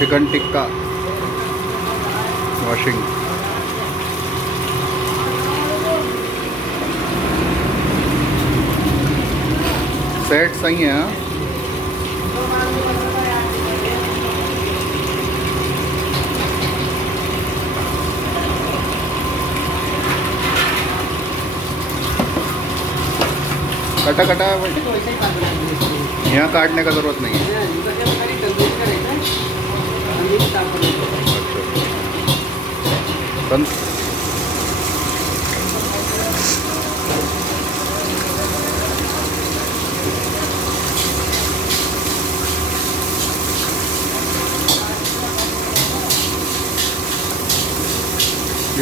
Chicken tikka washing. Set सही है हाँ? कटा कटा है भाई, यहाँ काटने का ज़रूरत नहीं है। अच्छा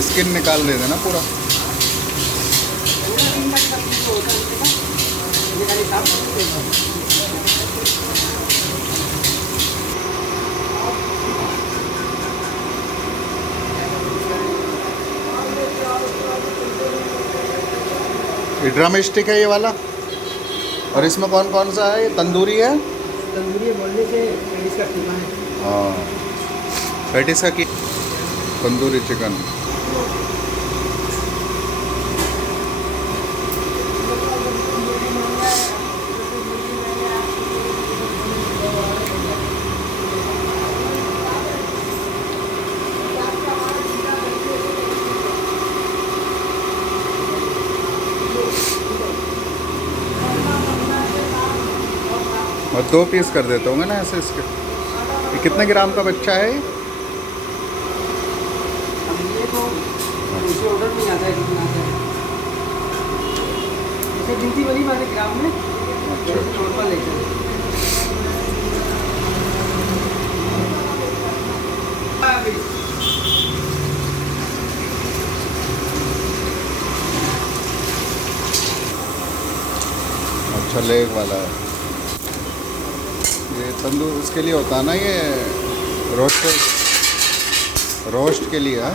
स्किन निकाल दे देना पूरा। ये ड्रम स्टिक है ये वाला, और इसमें कौन कौन सा है? ये तंदूरी है, तंदूरी बोलने से पेटिस का कीमा है। हाँ पेटिस का की तंदूरी चिकन। और 2 पीस कर देते होंगे ना ऐसे इसके। ये कितने ग्राम का बच्चा है ये? अब ये तो उसी ऑर्डर में आता है कितना आता है, जैसे गिनती वाली वाले ग्राम में नॉर्मल लेकर। अच्छा लेग वाला है ये। तंदूर उसके लिए होता है ना ये, रोस्ट के लिए है।